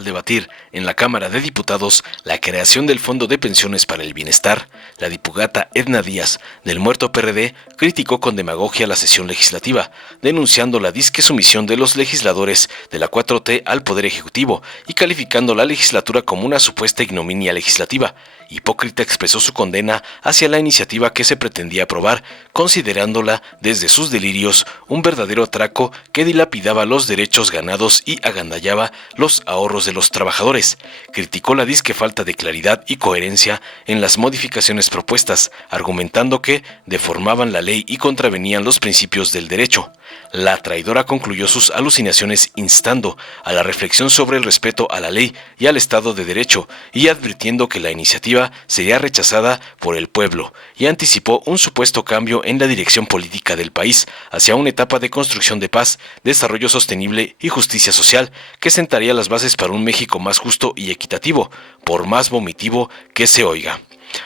Al debatir en la Cámara de Diputados la creación del Fondo de Pensiones para el Bienestar, la dipugata Edna Díaz, del muerto PRD, criticó con demagogia la sesión legislativa, denunciando la disque sumisión de los legisladores de la 4T al Poder Ejecutivo y calificando la legislatura como una supuesta ignominia legislativa. Hipócrita expresó su condena hacia la iniciativa que se pretendía aprobar, considerándola desde sus delirios un verdadero atraco que dilapidaba los derechos ganados y agandallaba los ahorros de los trabajadores. Criticó la disque falta de claridad y coherencia en las modificaciones propuestas, argumentando que deformaban la ley y contravenían los principios del derecho. La traidora concluyó sus alucinaciones instando a la reflexión sobre el respeto a la ley y al Estado de Derecho y advirtiendo que la iniciativa sería rechazada por el pueblo, y anticipó un supuesto cambio en la dirección política del país hacia una etapa de construcción de paz, desarrollo sostenible y justicia social que sentaría las bases para un México más justo y equitativo, por más vomitivo que se oiga.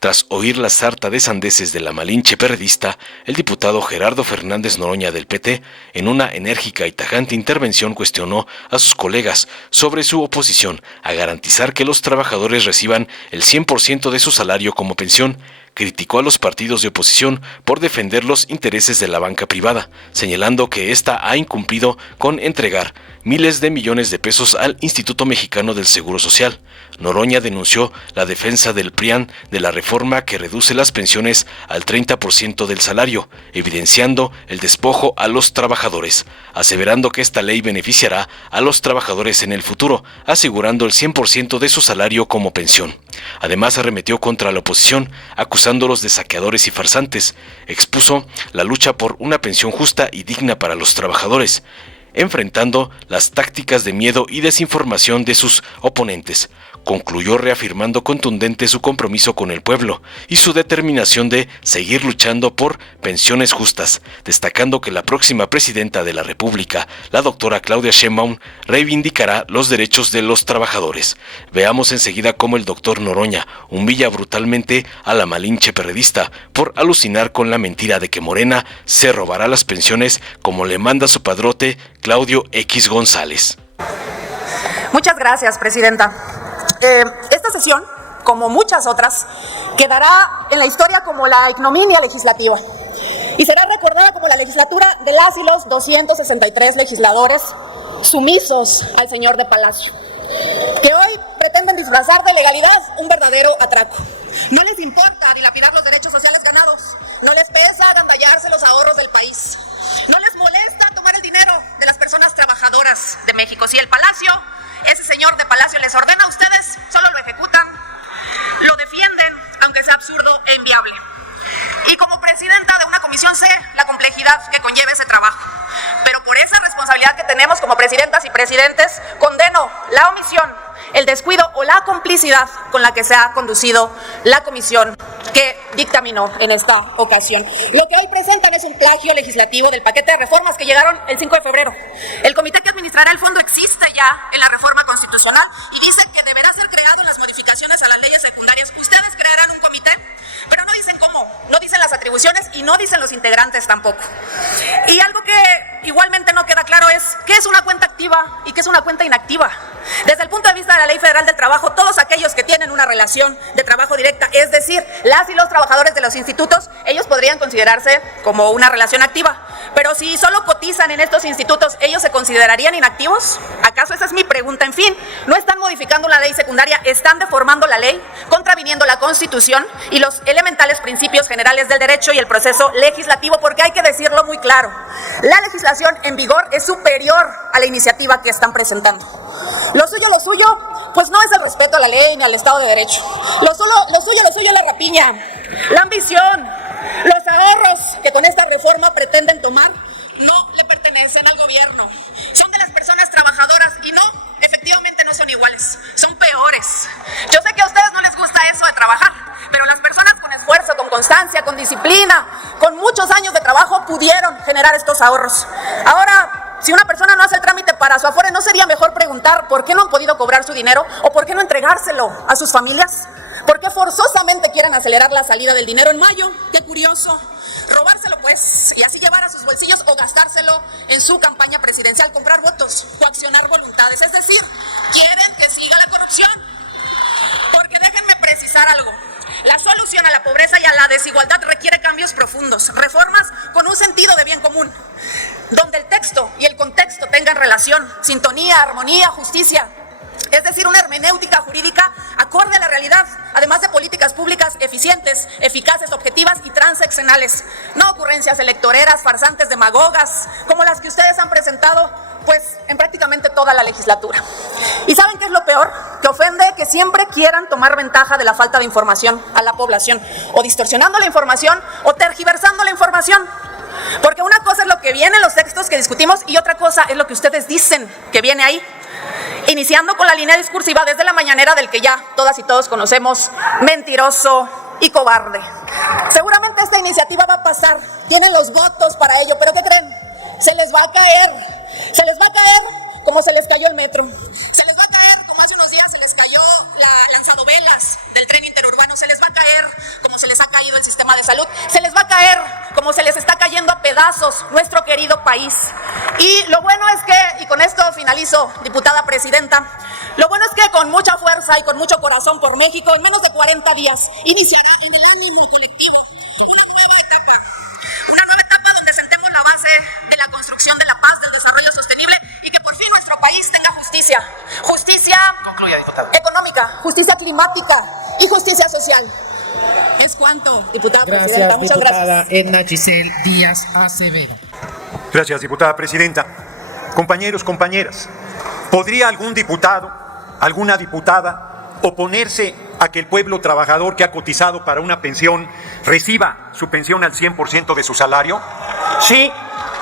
Tras oír la sarta de sandeces de la Malinche perredista, el diputado Gerardo Fernández Noroña del PT, en una enérgica y tajante intervención, cuestionó a sus colegas sobre su oposición a garantizar que los trabajadores reciban el 100% de su salario como pensión. Criticó a los partidos de oposición por defender los intereses de la banca privada, señalando que ésta ha incumplido con entregar miles de millones de pesos al Instituto Mexicano del Seguro Social. Noroña denunció la defensa del PRIAN de la reforma que reduce las pensiones al 30% del salario, evidenciando el despojo a los trabajadores, aseverando que esta ley beneficiará a los trabajadores en el futuro, asegurando el 100% de su salario como pensión. Además, arremetió contra la oposición, acusándolos de saqueadores y farsantes. Expuso la lucha por una pensión justa y digna para los trabajadores, enfrentando las tácticas de miedo y desinformación de sus oponentes. Concluyó reafirmando contundente su compromiso con el pueblo y su determinación de seguir luchando por pensiones justas, destacando que la próxima presidenta de la República, la doctora Claudia Sheinbaum, reivindicará los derechos de los trabajadores. Veamos enseguida cómo el doctor Noroña humilla brutalmente a la Malinche perredista por alucinar con la mentira de que Morena se robará las pensiones como le manda su padrote Claudio X González. Muchas gracias, presidenta. Esta sesión, como muchas otras, quedará en la historia como la ignominia legislativa y será recordada como la legislatura de las y los 263 legisladores sumisos al señor de Palacio, que hoy pretenden disfrazar de legalidad un verdadero atraco. No les importa dilapidar los derechos sociales ganados, no les pesa agandallarse los ahorros del país, no les molesta tomar el dinero de las personas trabajadoras de México. Si el Palacio, ese señor de Palacio les ordena a ustedes, solo lo ejecutan, lo defienden, aunque sea absurdo e inviable. Y como presidenta de una comisión sé la complejidad que conlleva ese trabajo. Pero por esa responsabilidad que tenemos como presidentas y presidentes, condeno la omisión, el descuido o la complicidad con la que se ha conducido la comisión que dictaminó en esta ocasión. Lo que hoy presentan es un plagio legislativo del paquete de reformas que llegaron el 5 de febrero. El comité que administrará el fondo existe ya en la reforma constitucional y dice que deberá ser creado en las modificaciones a las leyes secundarias. Ustedes crearán un comité, pero no dicen cómo, no dicen las atribuciones y no dicen los integrantes tampoco. Y algo que igualmente no queda claro es qué es una cuenta activa y qué es una cuenta inactiva. Desde el punto de vista de la Ley Federal del Trabajo, todos aquellos que tienen una relación de trabajo directa, es decir, las y los trabajadores de los institutos, ellos podrían considerarse como una relación activa. Pero si solo cotizan en estos institutos, ¿ellos se considerarían inactivos? ¿Acaso esa es mi pregunta? En fin, no están modificando la ley secundaria, están deformando la ley, contraviniendo la Constitución y los elementales principios generales del derecho y el proceso legislativo, porque hay que decirlo muy claro, la legislación en vigor es superior a la iniciativa que están presentando. Lo suyo, pues no es el respeto a la ley ni al Estado de Derecho. Lo suyo es la rapiña, la ambición, los ahorros que con esta reforma pretenden tomar no le pertenecen al gobierno. Son de las personas trabajadoras y no, efectivamente no son iguales, son peores. Yo sé que a ustedes no les gusta eso de trabajar, pero las personas con esfuerzo, con constancia, con disciplina, con muchos años de trabajo pudieron generar estos ahorros. Ahora, si una persona no hace el trámite para su Afore, ¿no sería mejor preguntar por qué no han podido cobrar su dinero o por qué no entregárselo a sus familias? ¿Por qué forzosamente quieren acelerar la salida del dinero en mayo? ¡Qué curioso! Robárselo pues y así llevar a sus bolsillos o gastárselo en su campaña presidencial, comprar votos, coaccionar voluntades. Es decir, quieren que si desigualdad requiere cambios profundos, reformas con un sentido de bien común, donde el texto y el contexto tengan relación, sintonía, armonía, justicia. Es decir, una hermenéutica jurídica acorde a la realidad, además de políticas públicas eficientes, eficaces, objetivas y transeccionales. No ocurrencias electoreras, farsantes, demagogas, como las que ustedes han presentado, pues, en prácticamente toda la legislatura. ¿Y saben qué es lo peor? Que ofende que siempre quieran tomar ventaja de la falta de información a la población, o distorsionando la información, o tergiversando la información. Porque una cosa es lo que viene en los textos que discutimos y otra cosa es lo que ustedes dicen que viene ahí. Iniciando con la línea discursiva desde la mañanera del que ya todas y todos conocemos, mentiroso y cobarde. Seguramente esta iniciativa va a pasar, tienen los votos para ello, pero ¿qué creen? Se les va a caer como se les cayó el metro. Se les va a caer como hace unos días se les cayó la lanzadovelas del tren interurbano. Se les va a caer como se les ha caído el sistema de salud. Se les va a caer como se les está cayendo a pedazos nuestro querido país. Y lo bueno es que, y con esto finalizo, diputada presidenta, lo bueno es que con mucha fuerza y con mucho corazón por México, en menos de 40 días, iniciará en el ánimo colectivo una nueva etapa donde sentemos la base de la construcción de la paz, del desarrollo sostenible y que por fin nuestro país tenga justicia. Justicia económica, justicia climática y justicia social. Es cuanto, diputada presidenta. Muchas gracias. Diputada Edna Giselle Díaz Acevedo. Gracias, diputada presidenta. Compañeros, compañeras, ¿podría algún diputado, alguna diputada oponerse a que el pueblo trabajador que ha cotizado para una pensión reciba su pensión al 100% de su salario? Sí,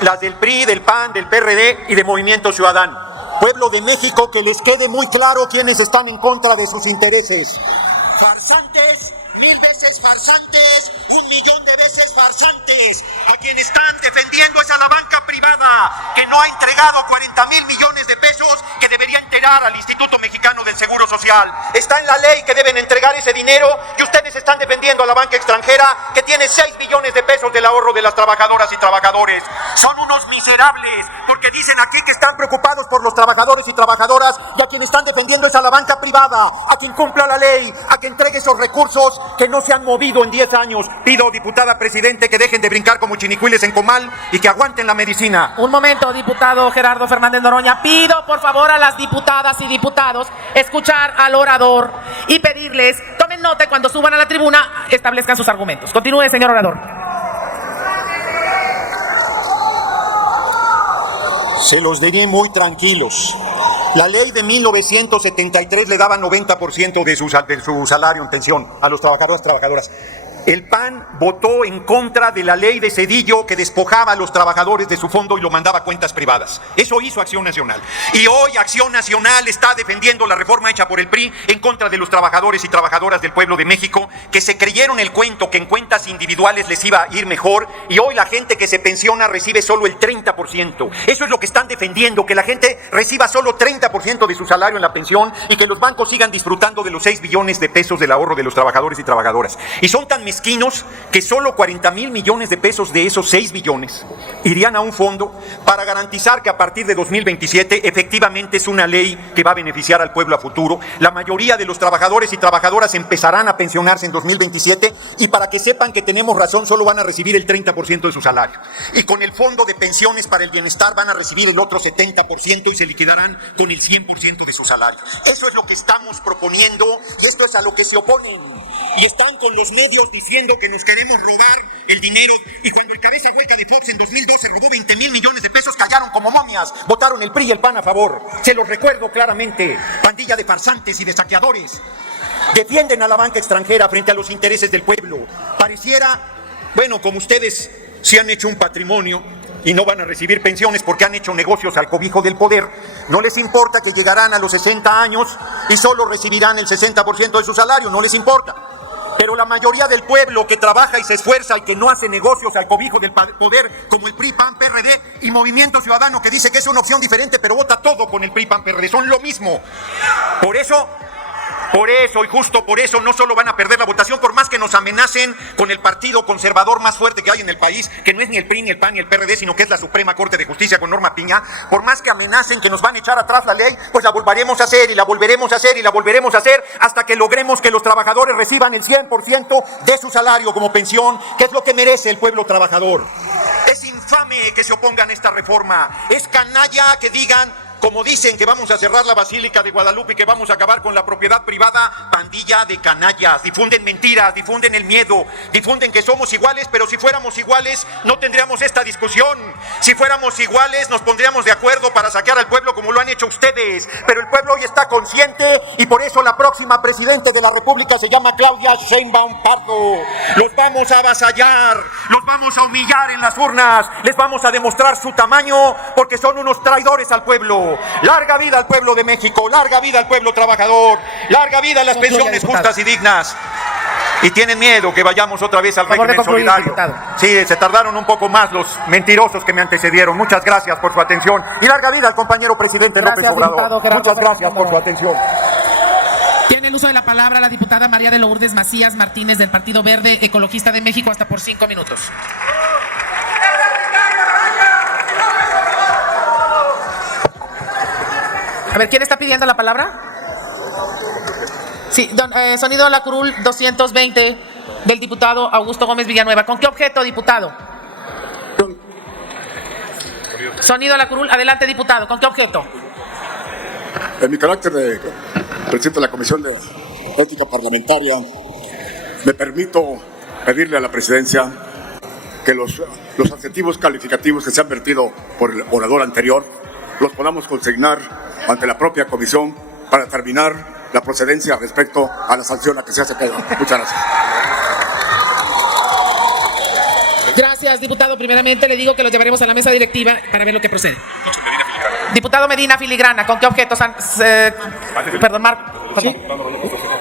las del PRI, del PAN, del PRD y de Movimiento Ciudadano. Pueblo de México, que les quede muy claro quiénes están en contra de sus intereses. Farsantes, 1000 veces farsantes, 1.000.000 de veces farsantes. A quien están defendiendo es a la banca privada, que no ha entregado 40,000 millones de pesos que debería entregar al Instituto Mexicano del Seguro Social. Está en la ley que deben entregar ese dinero y ustedes están defendiendo a la banca extranjera, que tiene 6 billones de pesos del ahorro de las trabajadoras y trabajadores. Son unos miserables, porque dicen aquí que están preocupados por los trabajadores y trabajadoras, y a quien están defendiendo es a la banca privada, a quien cumpla la ley, a quien entregue esos recursos que no se han movido en 10 años. Pido, diputada presidente, que dejen de brincar como chinicuiles en comal y que aguanten la medicina. Un momento, diputado Gerardo Fernández Noroña. Pido, por favor, a las diputadas y diputados escuchar al orador y pedirles, tomen nota y cuando suban a la tribuna establezcan sus argumentos. Continúe, señor orador. Se los diré muy tranquilos. La ley de 1973 le daba 90% de su salario en pensión a los trabajadores y trabajadoras. El PAN votó en contra de la ley de Zedillo que despojaba a los trabajadores de su fondo y lo mandaba a cuentas privadas. Eso hizo Acción Nacional. Y hoy Acción Nacional está defendiendo la reforma hecha por el PRI en contra de los trabajadores y trabajadoras del pueblo de México, que se creyeron el cuento que en cuentas individuales les iba a ir mejor, y hoy la gente que se pensiona recibe solo el 30%. Eso es lo que están defendiendo, que la gente reciba solo 30% de su salario en la pensión y que los bancos sigan disfrutando de los 6 billones de pesos del ahorro de los trabajadores y trabajadoras. Y son tan mezquinos que solo 40,000 millones de pesos de esos 6 billones irían a un fondo para garantizar que a partir de 2027 efectivamente es una ley que va a beneficiar al pueblo a futuro. La mayoría de los trabajadores y trabajadoras empezarán a pensionarse en 2027 y para que sepan que tenemos razón, solo van a recibir el 30% de su salario. Y con el fondo de pensiones para el bienestar van a recibir el otro 70% y se liquidarán con el 100% de su salario. Eso es lo que estamos proponiendo y esto es a lo que se oponen. Y están con los medios diciendo que nos queremos robar el dinero, y cuando el cabeza hueca de Fox en 2012 robó 20,000 millones de pesos, callaron como momias, votaron el PRI y el PAN a favor. Se los recuerdo claramente, pandilla de farsantes y de saqueadores. Defienden a la banca extranjera frente a los intereses del pueblo. Pareciera, bueno, como ustedes se han hecho un patrimonio y no van a recibir pensiones porque han hecho negocios al cobijo del poder, no les importa que llegarán a los 60 años y solo recibirán el 60% de su salario, no les importa. Pero la mayoría del pueblo que trabaja y se esfuerza y que no hace negocios al cobijo del poder, como el PRI, PAN, PRD y Movimiento Ciudadano, que dice que es una opción diferente pero vota todo con el PRI, PAN, PRD, son lo mismo. Por eso Por eso, y justo por eso, no solo van a perder la votación, por más que nos amenacen con el partido conservador más fuerte que hay en el país, que no es ni el PRI, ni el PAN, ni el PRD, sino que es la Suprema Corte de Justicia con Norma Piña, por más que amenacen que nos van a echar atrás la ley, pues la volveremos a hacer, y la volveremos a hacer, y la volveremos a hacer, hasta que logremos que los trabajadores reciban el 100% de su salario como pensión, que es lo que merece el pueblo trabajador. Es infame que se opongan a esta reforma, es canalla que digan, como dicen que vamos a cerrar la Basílica de Guadalupe y que vamos a acabar con la propiedad privada, pandilla de canallas, difunden mentiras, difunden el miedo, difunden que somos iguales, pero si fuéramos iguales no tendríamos esta discusión. Si fuéramos iguales nos pondríamos de acuerdo para saquear al pueblo como lo han hecho ustedes, pero el pueblo hoy está consciente y por eso la próxima presidente de la República se llama Claudia Sheinbaum Pardo. Los vamos a avasallar, los vamos a humillar en las urnas, les vamos a demostrar su tamaño porque son unos traidores al pueblo. Larga vida al pueblo de México, larga vida al pueblo trabajador, larga vida a las pensiones justas y dignas. Y tienen miedo que vayamos otra vez al régimen solidario. Sí, se tardaron un poco más los mentirosos que me antecedieron. Muchas gracias por su atención. Y larga vida al compañero presidente López Obrador. Muchas gracias por su atención. Tiene el uso de la palabra la diputada María de Lourdes Macías Martínez del Partido Verde Ecologista de México hasta por 5 minutos. A ver, ¿quién está pidiendo la palabra? Sí, sonido a la curul 220 del diputado Augusto Gómez Villanueva. ¿Con qué objeto, diputado? Sonido a la curul, adelante, diputado. ¿Con qué objeto? En mi carácter de presidente de la Comisión de Ética Parlamentaria, me permito pedirle a la presidencia que los adjetivos calificativos que se han vertido por el orador anterior los podamos consignar ante la propia comisión para determinar la procedencia respecto a la sanción a que se hace cargo. Muchas gracias. Gracias, diputado. Primeramente le digo que los llevaremos a la mesa directiva para ver lo que procede. Diputado Medina Filigrana, ¿con qué objetos? Perdón, Marco. Sí.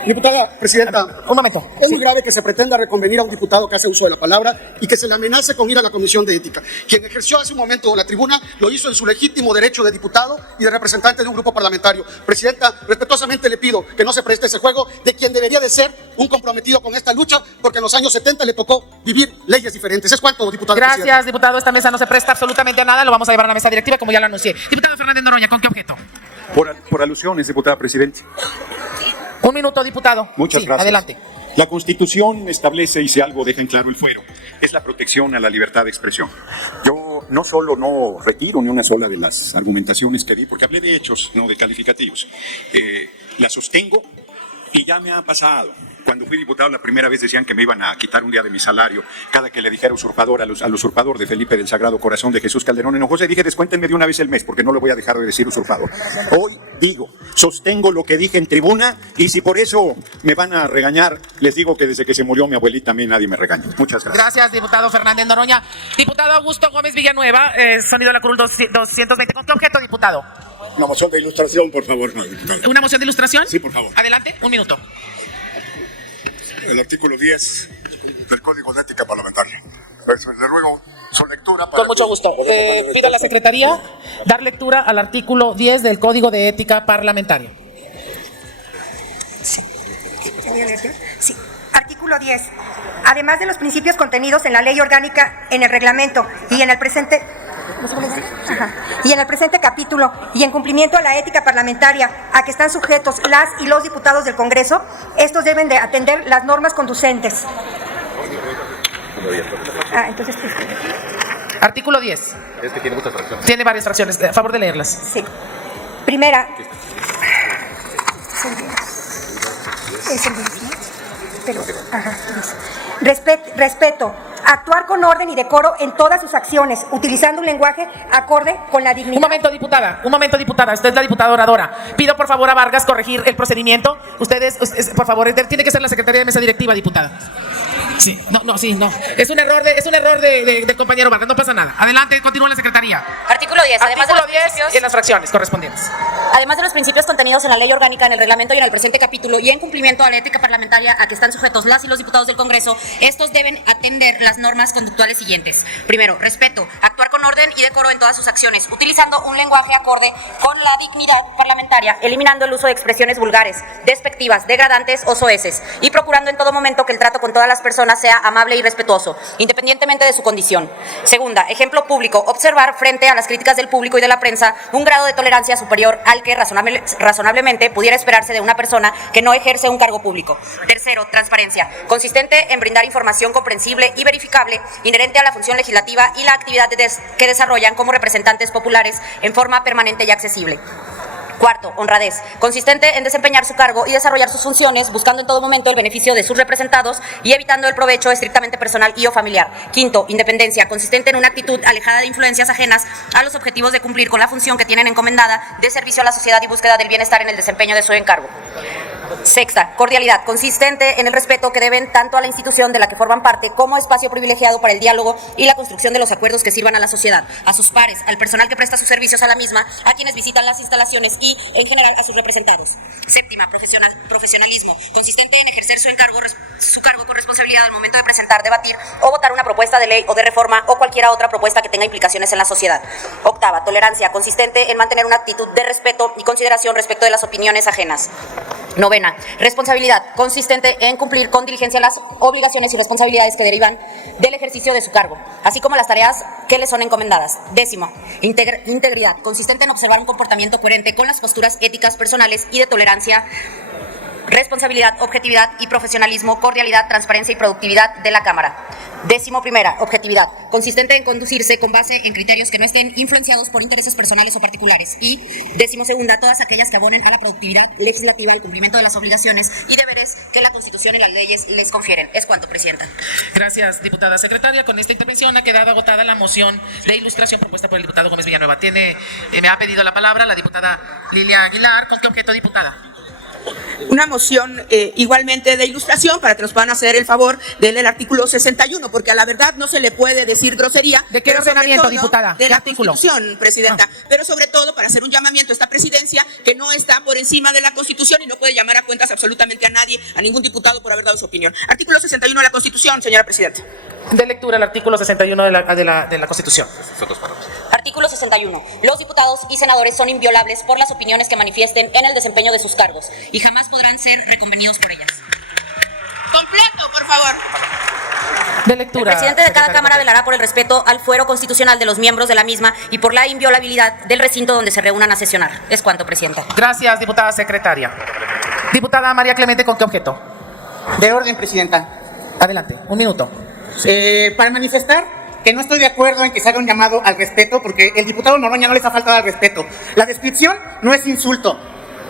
Diputada presidenta, Un momento. es muy grave que se pretenda reconvenir a un diputado que hace uso de la palabra y que se le amenace con ir a la Comisión de Ética. Quien ejerció hace un momento la tribuna lo hizo en su legítimo derecho de diputado y de representante de un grupo parlamentario. Presidenta, respetuosamente le pido que no se preste ese juego de quien debería de ser un comprometido con esta lucha, porque en los años 70 le tocó vivir leyes diferentes. Es cuanto, diputada Gracias, presidenta. diputado. Esta mesa no se presta absolutamente a nada. Lo vamos a llevar a la mesa directiva, como ya lo anuncié. Diputado Fernández Noroña, ¿con qué objeto? Por alusiones, diputada presidente. 1 minuto, diputado. Muchas Sí, gracias. adelante. La Constitución establece, y si algo deja en claro el fuero, es la protección a la libertad de expresión. Yo no solo no retiro ni una sola de las argumentaciones que di, porque hablé de hechos, no de calificativos. La sostengo y ya me ha pasado. Cuando fui diputado la primera vez decían que me iban a quitar un día de mi salario cada que le dijera usurpador al usurpador de Felipe del Sagrado Corazón de Jesús Calderón Hinojosa, y dije descuéntenme de una vez el mes porque no le voy a dejar de decir usurpador. Hoy digo, sostengo lo que dije en tribuna, y si por eso me van a regañar, les digo que desde que se murió mi abuelita a mí nadie me regaña. Muchas gracias. Gracias, diputado Fernández Noroña. Diputado Augusto Gómez Villanueva, sonido a la curul 220. ¿Con qué objeto, diputado? Una moción de ilustración, por favor, no, diputada. ¿Una moción de ilustración? Sí, por favor. Adelante, 1 minuto. El artículo 10 del Código de Ética Parlamentaria. Le ruego su lectura para... Con mucho gusto. Pido a la Secretaría dar lectura al artículo 10 del Código de Ética Parlamentaria. Sí. Artículo 10. Además de los principios contenidos en la ley orgánica, en el reglamento y en el presente... Y en el presente capítulo, y en cumplimiento a la ética parlamentaria a que están sujetos las y los diputados del Congreso, estos deben de atender las normas conducentes. Entonces, Artículo 10. Es que tiene muchas fracciones. Tiene varias fracciones. A favor de leerlas. sí. Primera. Respeto. Actuar con orden y decoro en todas sus acciones, utilizando un lenguaje acorde con la dignidad. Un momento, diputada. Usted es la diputada oradora. Pido, por favor, a Vargas corregir el procedimiento. Ustedes, por favor, tiene que ser la Secretaría de Mesa Directiva, diputada. Sí, no. Es un error del compañero Vargas, no pasa nada. Adelante, continúa la secretaría. Artículo 10. Artículo 10 y en las fracciones correspondientes. Además de los principios contenidos en la ley orgánica, en el reglamento y en el presente capítulo, y en cumplimiento a la ética parlamentaria a que están sujetos las y los diputados del Congreso, estos deben atender las normas conductuales siguientes. Primero, respeto, actuar con orden y decoro en todas sus acciones, utilizando un lenguaje acorde con la dignidad parlamentaria, eliminando el uso de expresiones vulgares, despectivas, degradantes o soeces, y procurando en todo momento que el trato con todas las personas sea amable y respetuoso, independientemente de su condición. Segunda, ejemplo público, observar frente a las críticas del público y de la prensa un grado de tolerancia superior al que razonablemente pudiera esperarse de una persona que no ejerce un cargo público. Tercero, transparencia, consistente en brindar información comprensible y verificable inherente a la función legislativa y la actividad que desarrollan como representantes populares en forma permanente y accesible. Cuarto, honradez, consistente en desempeñar su cargo y desarrollar sus funciones, buscando en todo momento el beneficio de sus representados y evitando el provecho estrictamente personal y o familiar. Quinto, independencia, consistente en una actitud alejada de influencias ajenas a los objetivos de cumplir con la función que tienen encomendada de servicio a la sociedad y búsqueda del bienestar en el desempeño de su encargo. Sexta, cordialidad, consistente en el respeto que deben tanto a la institución de la que forman parte como espacio privilegiado para el diálogo y la construcción de los acuerdos que sirvan a la sociedad, a sus pares, al personal que presta sus servicios a la misma, a quienes visitan las instalaciones y, en general, a sus representados. Séptima, profesionalismo, consistente en ejercer su cargo con responsabilidad al momento de presentar, debatir o votar una propuesta de ley o de reforma o cualquier otra propuesta que tenga implicaciones en la sociedad. Octava, tolerancia, consistente en mantener una actitud de respeto y consideración respecto de las opiniones ajenas. Novena, responsabilidad, consistente en cumplir con diligencia las obligaciones y responsabilidades que derivan del ejercicio de su cargo, así como las tareas que le son encomendadas. Décimo, integridad, consistente en observar un comportamiento coherente con las posturas éticas personales y de tolerancia, responsabilidad, objetividad y profesionalismo, cordialidad, transparencia y productividad de la Cámara. Décimo primera, objetividad, consistente en conducirse con base en criterios que no estén influenciados por intereses personales o particulares. Y décimo segunda, todas aquellas que abonen a la productividad legislativa, el cumplimiento de las obligaciones y deberes que la Constitución y las leyes les confieren. Es cuanto, Presidenta. Gracias, diputada secretaria. Con esta intervención ha quedado agotada la moción de ilustración propuesta por el diputado Gómez Villanueva. Me ha pedido la palabra la diputada Lilia Aguilar. ¿Con qué objeto, diputada? Una moción igualmente de ilustración para que nos puedan hacer el favor del artículo 61, porque a la verdad no se le puede decir grosería. ¿De qué ordenamiento, diputada? De ¿Qué la artículo? Constitución, Presidenta. Pero sobre todo para hacer un llamamiento a esta presidencia que no está por encima de la Constitución y no puede llamar a cuentas absolutamente a nadie, a ningún diputado por haber dado su opinión. Artículo 61 de la Constitución, señora Presidenta. De lectura el artículo 61 de la Constitución. Artículo 61. Los diputados y senadores son inviolables por las opiniones que manifiesten en el desempeño de sus cargos y jamás podrán ser reconvenidos por ellas. Completo, por favor. De lectura. El presidente de cada Cámara velará por el respeto al fuero constitucional de los miembros de la misma y por la inviolabilidad del recinto donde se reúnan a sesionar. Es cuanto, Presidenta. Gracias, diputada secretaria. Diputada María Clemente, ¿con qué objeto? De orden, Presidenta. Adelante, un minuto. Para manifestar que no estoy de acuerdo en que se haga un llamado al respeto, porque el diputado Noroña no les ha faltado al respeto. La descripción no es insulto,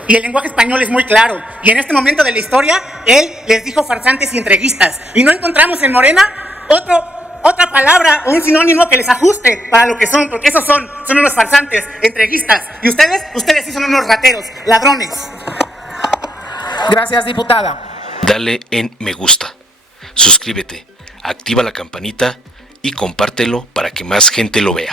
y el lenguaje español es muy claro. Y en este momento de la historia, él les dijo farsantes y entreguistas. Y no encontramos en Morena otra palabra o un sinónimo que les ajuste para lo que son, porque esos son unos farsantes, entreguistas. Y ustedes sí son unos rateros, ladrones. Gracias, diputada. Dale en me gusta, suscríbete, activa la campanita y compártelo para que más gente lo vea.